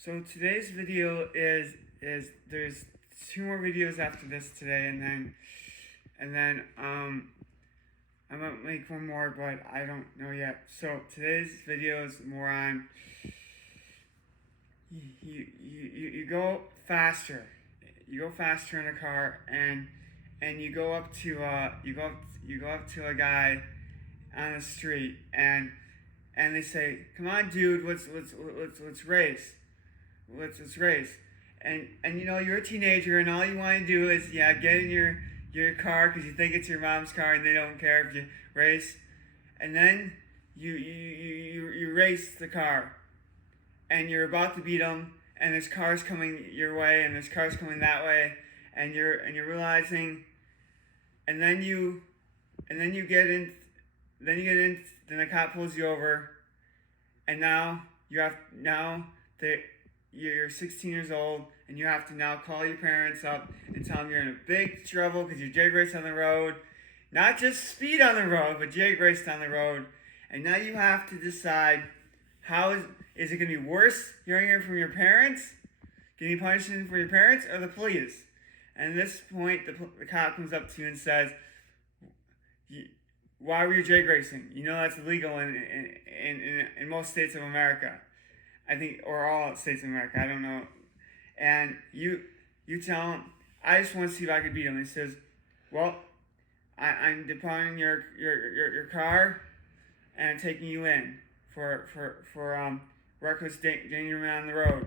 So today's video is there's two more videos after this today, and then I might make one more, but I don't know yet. So today's video is more on you go faster. You go faster in a car, and you go up to you go up to a guy on the street, and they say, "Come on, dude, let's race." Let's race. And you're a teenager, and all you want to do is get in your car because you think it's your mom's car, and they don't care if you race. And then you race the car, and you're about to beat them, and there's cars coming your way, and there's cars coming that way, and you're realizing, and then you get in, then the cop pulls you over, and now you're 16 years old, and you have to now call your parents up and tell them you're in a big trouble because you jag raced on the road. Not just speed on the road, but jag raced on the road. And now you have to decide, how is it going to be worse hearing it from your parents, getting punishment for your parents, or the police? And at this point, the cop comes up to you and says, "Why were you jag racing? You know that's illegal in most states of America." I think, or all states of America, I don't know. And you tell him, "I just want to see if I could beat him." He says, "Well, I'm depositing your car, and I'm taking you in for reckless danger on the road."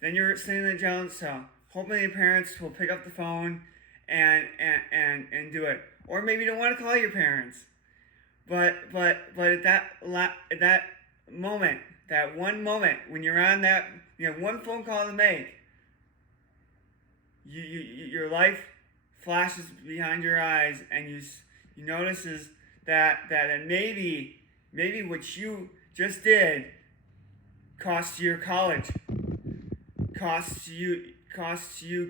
Then you're sitting in the jail cell, hoping your parents will pick up the phone and do it. Or maybe you don't want to call your parents. But at that moment, that one moment when you're on that, you have one phone call to make. Your life flashes behind your eyes, and you notices that maybe what you just did cost you your college, costs you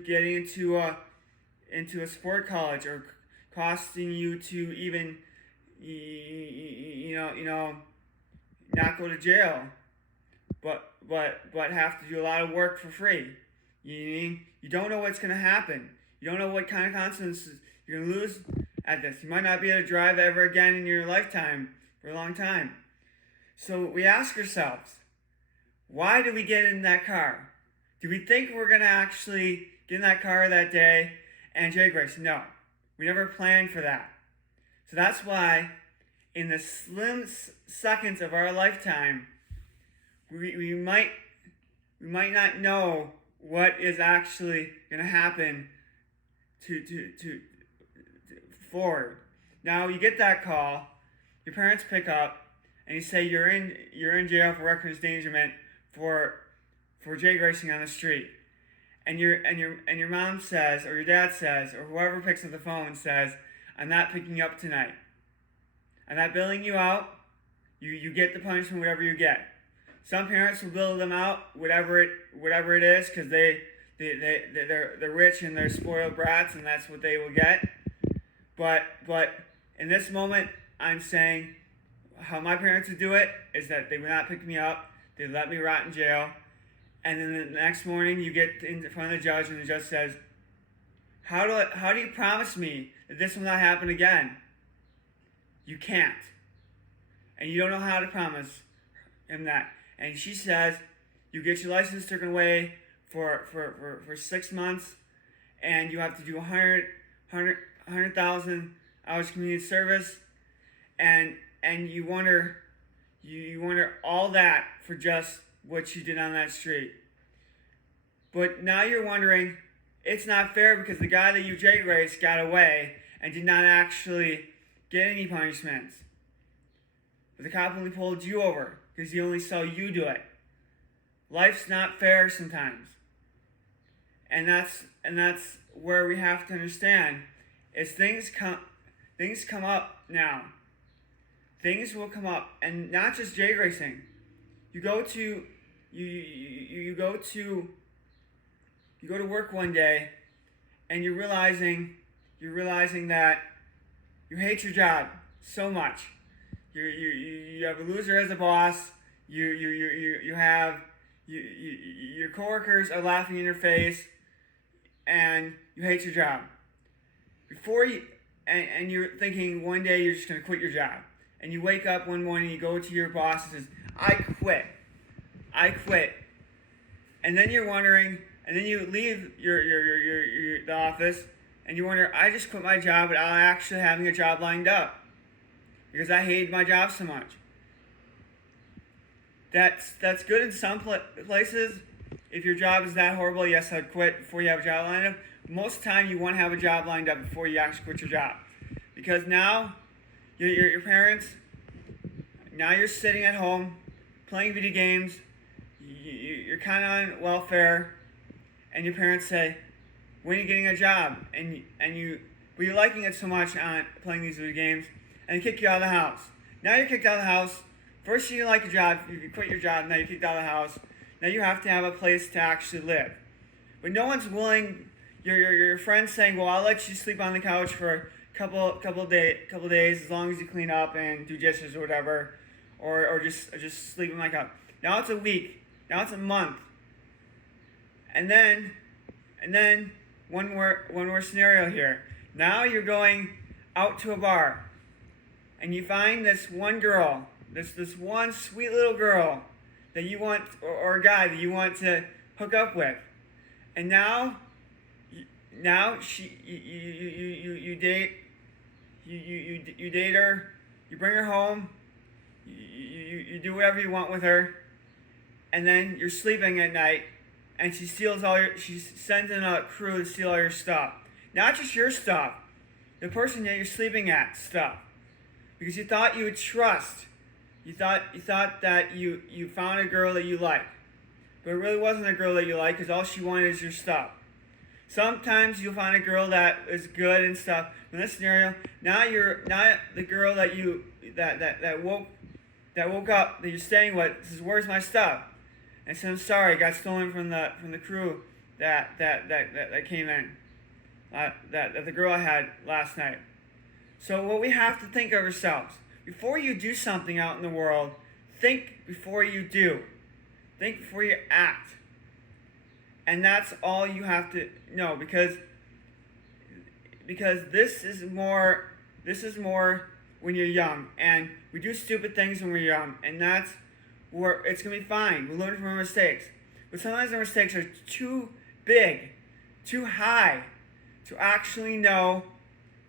getting into a sport college, or costing you to even not go to jail, but have to do a lot of work for free. You don't know what's going to happen. You don't know what kind of consequences you're going to lose at this. You might not be able to drive ever again in your lifetime for a long time. So we ask ourselves, why did we get in that car? Do we think we're going to actually get in that car that day and jag race? No. We never planned for that. So that's why in the slim seconds of our lifetime, we might not know what is actually going to happen to forward. Now you get that call, your parents pick up, and you say you're in jail for reckless endangerment for jag racing on the street, and your mom says, or your dad says, or whoever picks up the phone says, "I'm not picking you up tonight. I'm not billing you out. You get the punishment, whatever you get." Some parents will bill them out, whatever it is, because they're rich and they're spoiled brats, and that's what they will get. But in this moment, I'm saying how my parents would do it is that they would not pick me up. They'd let me rot in jail, and then the next morning you get in front of the judge, and the judge says, How do you promise me that this will not happen again?" You can't. And you don't know how to promise him that. And she says, you get your license taken away for 6 months, and you have to do 100,000 hours community service, and you wonder all that for just what you did on that street. But now you're wondering, it's not fair because the guy that you jag raced got away and did not actually get any punishments. But the cop only pulled you over because he only saw you do it. Life's not fair sometimes. And that's where we have to understand is things come up now. Things will come up, and not just jag racing. You go to work one day, and you're realizing that you hate your job so much. You have a loser as a boss. You have your coworkers are laughing in your face, and you hate your job. And you're thinking one day you're just going to quit your job. And you wake up one morning, you go to your boss and says, I quit. And then you're wondering, and then you leave the office, and you wonder, I just quit my job without actually having a job lined up. Because I hated my job so much. That's good in some places. If your job is that horrible, yes, I'd quit before you have a job lined up. Most of the time, you want to have a job lined up before you actually quit your job. Because now, your parents, now you're sitting at home, playing video games, you're kind of on welfare, and your parents say, when are you getting a job? But you're liking it so much on playing these video games, and they kick you out of the house. Now you're kicked out of the house. First you didn't like your job, you quit your job, now you're kicked out of the house. Now you have to have a place to actually live. But no one's willing, your friend's saying, well, I'll let you sleep on the couch for a couple days as long as you clean up and do dishes or whatever, or just sleep on my couch. Now it's a week, now it's a month. And then one more scenario here. Now you're going out to a bar, and you find this one girl, this one sweet little girl that you want, or a guy that you want to hook up with, and now you date her, you bring her home, you do whatever you want with her, and then you're sleeping at night, and she sends in a crew to steal all your stuff. Not just your stuff, the person that you're sleeping at stuff. Because you thought you would trust. You thought that you found a girl that you liked. But it really wasn't a girl that you liked, because all she wanted is your stuff. Sometimes you'll find a girl that is good and stuff. In this scenario, now the girl that woke up, that you're staying with, says, where's my stuff? And says, I'm sorry, it got stolen from the crew that came in. That the girl I had last night. So what we have to think of ourselves, before you do something out in the world, think before you do. Think before you act. And that's all you have to know, because this is more when you're young, and we do stupid things when we're young, and that's where it's going to be fine. We learn from our mistakes. But sometimes our mistakes are too big, too high, to actually know,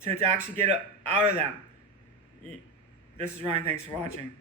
to actually get out of them. This is Ryan. Thanks for watching.